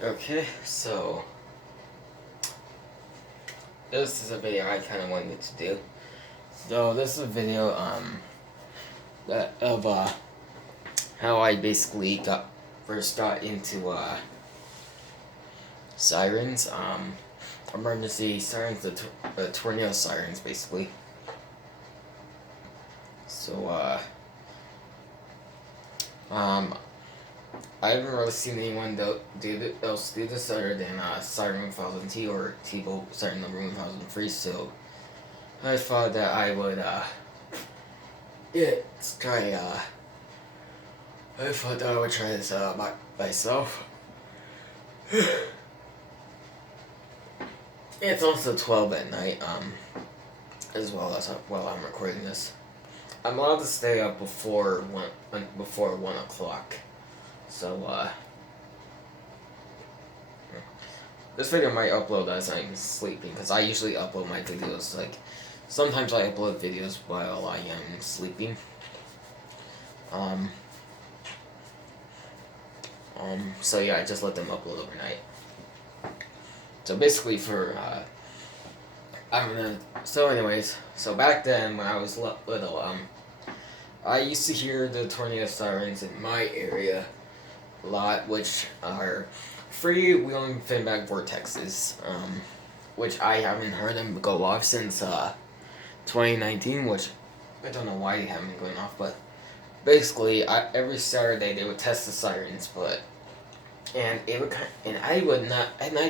Okay, so this is a video I kind of wanted to do. So this is a video of how I basically first got into sirens, emergency sirens, the tornado sirens basically. So I haven't really seen anyone else do this other than Siren 1000T or T-Bolt Siren number 1003, so I thought that I would try I thought that I would try this myself. It's also 12 at night, as well as while I'm recording this. I'm allowed to stay up before 1 o'clock. So, this video might upload as I'm sleeping, because I usually upload my videos, sometimes I upload videos while I am sleeping. So yeah, I just let them upload overnight. So basically so back then when I was little, I used to hear the tornado sirens in my area a lot, which are free-wheeling Finback Vortexes, which I haven't heard them go off since 2019, which I don't know why they haven't been going off, but basically every Saturday they would test the sirens, and I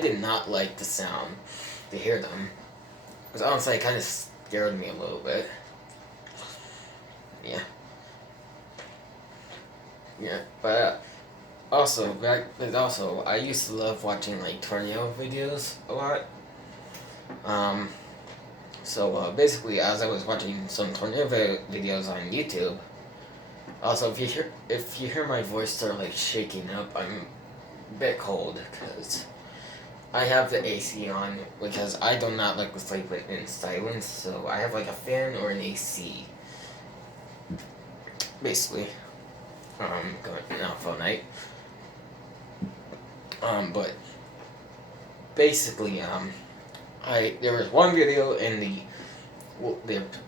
did not like the sound to hear them, because honestly it kind of scared me a little bit. Yeah, but also I used to love watching tornado videos a lot. So basically, as I was watching some tornado videos on YouTube, also if you hear my voice start shaking up, I'm a bit cold because I have the AC on, because I do not like to sleep in silence, so I have a fan or an AC, basically, going off all night. But basically, there was one video in the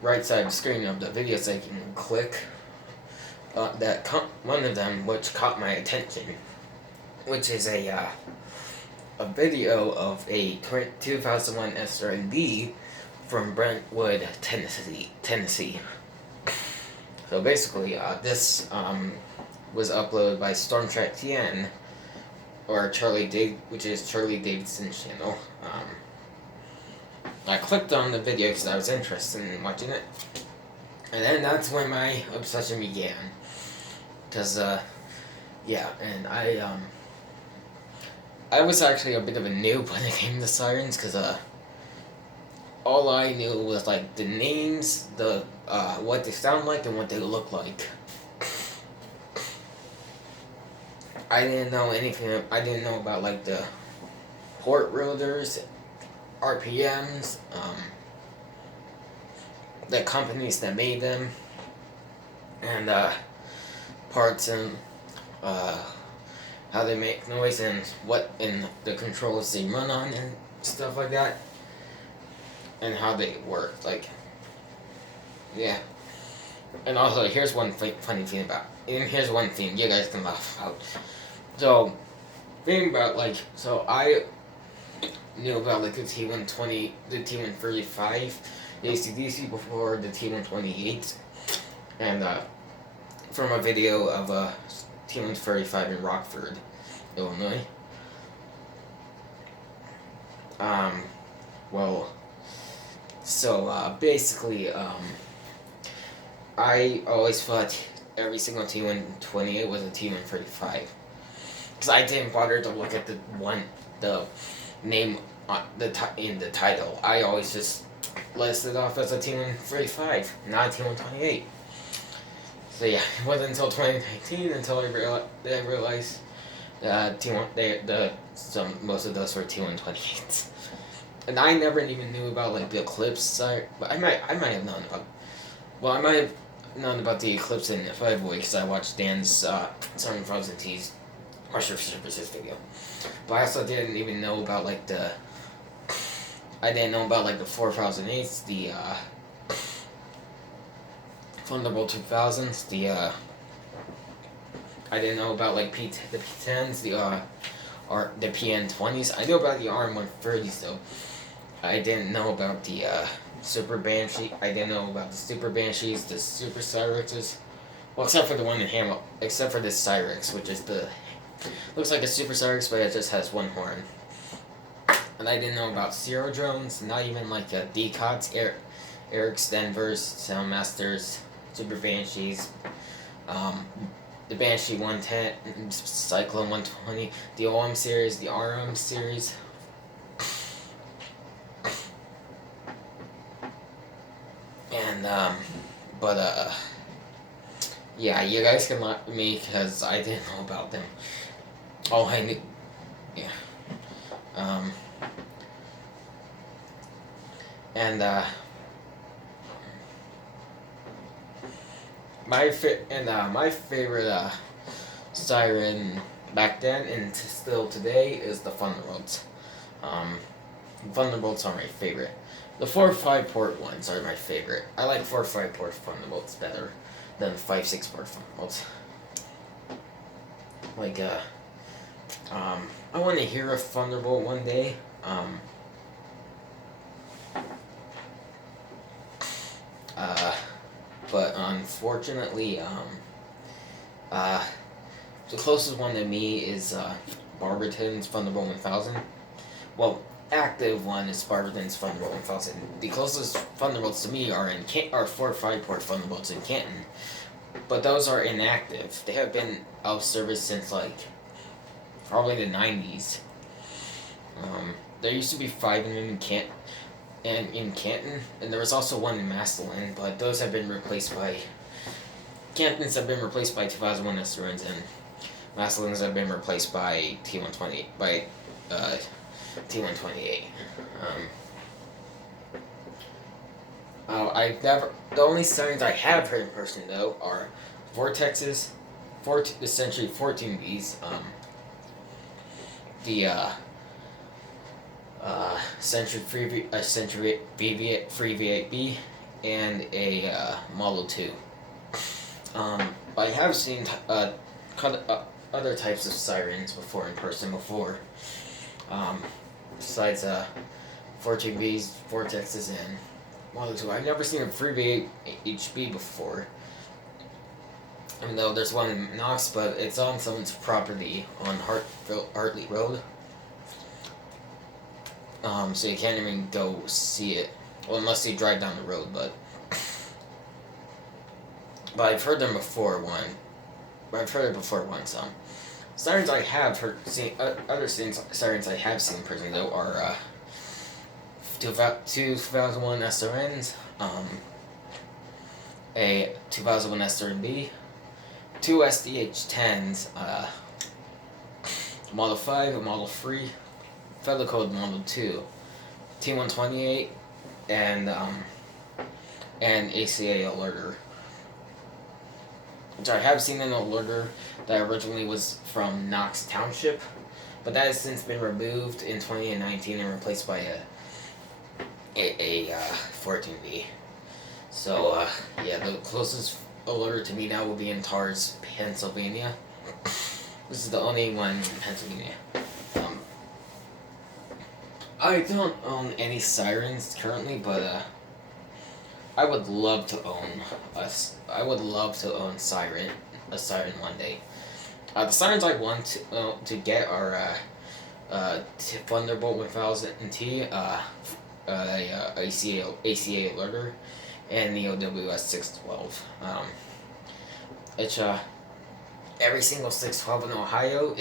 right side of the screen of the video that you can click, one of them which caught my attention, which is a video of a 2001 SRND from Brentwood, Tennessee. So basically, this was uploaded by Stormtrack TN, or which is Charlie Davidson's channel. I clicked on the video because I was interested in watching it, and then that's when my obsession began. Because and I was actually a bit of a noob when it came to sirens, because all I knew was the names, what they sound like, and what they look like. I didn't know anything. I didn't know about the port rotors, RPMs, the companies that made them, and parts, and how they make noise, and the controls they run on, and stuff like that, and how they work. And also, here's one funny thing here's one thing you guys can laugh about. So, thing about so I knew about the T120, the T135, the AC/DC before the T128, and from a video of a T135 in Rockford, Illinois. Basically, I always thought every single T128 was a T135, because I didn't bother to look at the name in the title. I always just listed off as a T135, not a T128. So yeah, it wasn't until 2019 until I realized most of those were T128s, and I never even knew about the Eclipse siren. But I might have known about. Well, I might have known about the Eclipse in February, because I watched Dan's 7000T's Mushroom Services video. But I also didn't even know about like the 4008s, the Thunderbolt 2000s, I didn't know about like the P10s, the PN20s. I knew about the RM130s though. I didn't know about the Super Banshee. I didn't know about the Super Banshees, the Super Sirexes. Well, except for the one in Hamel, except for this Cyrex, which is looks like a Super Cyrex, but it just has one horn. And I didn't know about Zero Drones, not even like DCOTs, Eric's Denvers, Soundmasters, Super Banshees, the Banshee 110, Cyclone 120, the OM series, the RM series. And, yeah, you guys can let me because I didn't know about them. Oh, I knew. Yeah. My favorite siren back then and still today is the Thunderbolts. Thunderbolts are my favorite. The 4-5 port ones are my favorite. I like 4-5 port Thunderbolts better than 5-6 port Thunderbolts. Like I want to hear a Thunderbolt one day. But unfortunately, the closest one to me is Barberton's Thunderbolt 1000. Well, active one is Barberton's Thunderbolt 1000. The closest Thunderbolts to me are 4-5 port Thunderbolts in Canton, but those are inactive. They have been out of service since like probably the 90s. There used to be 5 of them in Canton. And there was also one in Massillon, but those have been replaced by... Cantons have been replaced by 2001 Sirens, and Massillons have been replaced by T128. The only sirens I have heard in person though are Vortexes, the Century 14Bs, the Century Free V8B, and a Model 2. I have seen other types of sirens before in person before. Besides 14Bs, Vortexes, and Model 2. I've never seen a Free V8 HB before. Even though there's one in Knox, but it's on someone's property on Hartley Road. So you can't even go see it. Well, unless you drive down the road, but I've heard them before I've heard it before once. Sirens I have seen sirens I have seen in person though are 2001 SRNs, a 2001 SRNB, 2 SDH10s, Model 5, a Model 3, Feather Code Model 2, T128, and ACA Alerter, which I have seen an alerter that originally was from Knox Township, but that has since been removed in 2019 and replaced by a 14B. So yeah, the closest alerter to me now will be in Tars, Pennsylvania. This is the only one in Pennsylvania. I don't own any sirens currently, but I would love to own a siren one day. The sirens I want to get are Thunderbolt 1000T, ACA Alerter, and the OWS 612. It's every single 612 in Ohio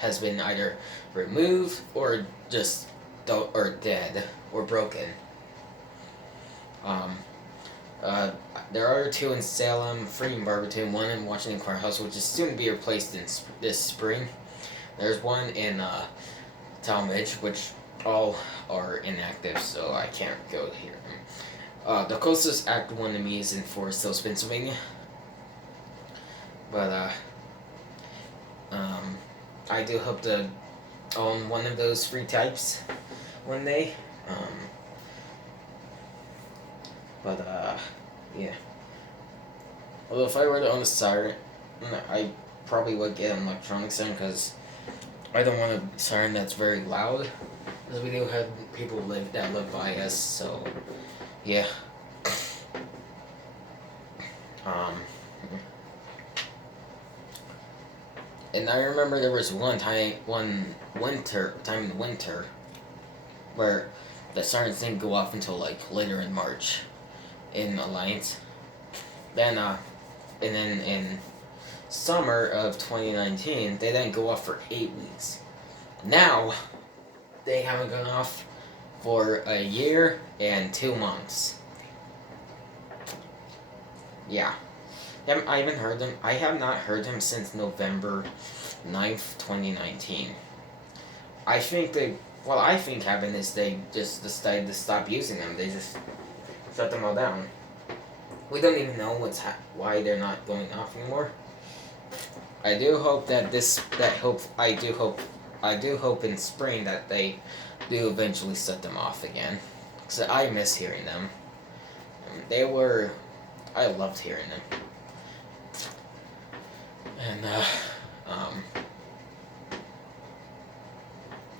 has been either removed or just dead or broken. There are 2 in Salem, 3 in Barberton, 1 in Washington Courthouse, which is soon to be replaced in this spring. There's 1 in Talmadge, which all are inactive, so I can't go here. The closest active one to me is in Forest Hills, Pennsylvania. But I do hope to own one of those free types one day. Yeah. Although if I were to own a siren, I probably would get an electronic siren because I don't want a siren that's very loud. Because we do have people that live by us, so yeah. And I remember there was one winter in the winter where the sirens didn't go off until like later in March in Alliance. Then and then in summer of 2019 they didn't go off for 8 weeks. Now they haven't gone off for a year and 2 months. Yeah. I haven't heard them. I have not heard them since November 9th, 2019. I think what I think happened is they just decided to stop using them. They just shut them all down. We don't even know why they're not going off anymore. I do hope I do hope in spring that they do eventually set them off again. Because I miss hearing them. I loved hearing them.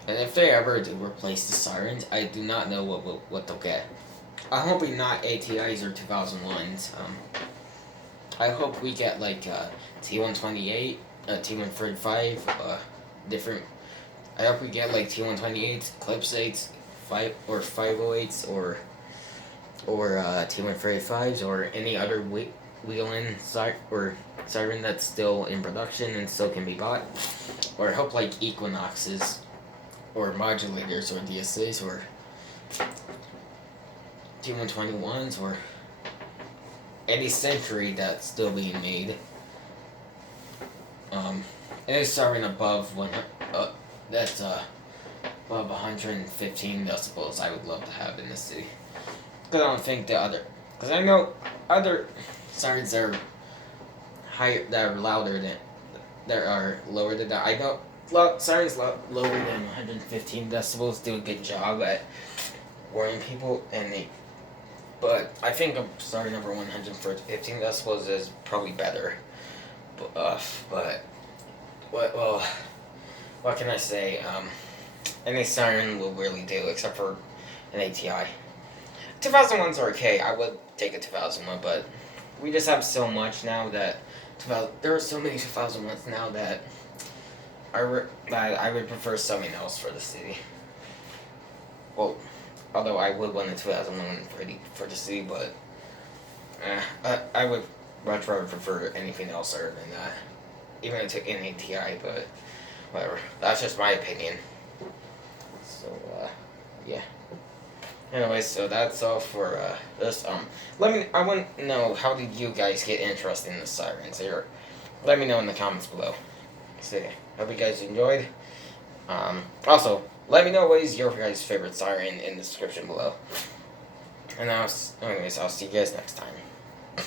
And if they ever do replace the sirens, I do not know what they'll get. I hope we not ATIs or 2001s. I hope we get like T128, T135, different. I hope we get like T128s, Eclipse 8s, 508s, or T135s, or any other Whelen siren that's still in production and still can be bought. Or I hope like Equinoxes, or modulators, or DSAs, or T121s, or any Century that's still being made. Any siren above that's above 115 decibels, I would love to have in the city. Because I don't think because I know other sirens that are higher, that are louder than, that are lower than that. I know sirens lower than 115 decibels do a good job at warning people, but I think a siren number 115 decibels is probably better. What can I say? Any siren will really do, except for an ATI. 2001s are okay. I would take a 2001, but we just have so much now that there are so many 2001s now that I would prefer something else for the city. Well, although I would want a 2001 for the city, but I would much rather prefer anything else other than that. Even an ATI, but whatever. That's just my opinion. So, yeah. Anyways, so that's all for this. I want to know, how did you guys get interested in the sirens? Let me know in the comments below. So, hope you guys enjoyed. Also, let me know what is your guys' favorite siren in the description below. And anyways, I'll see you guys next time.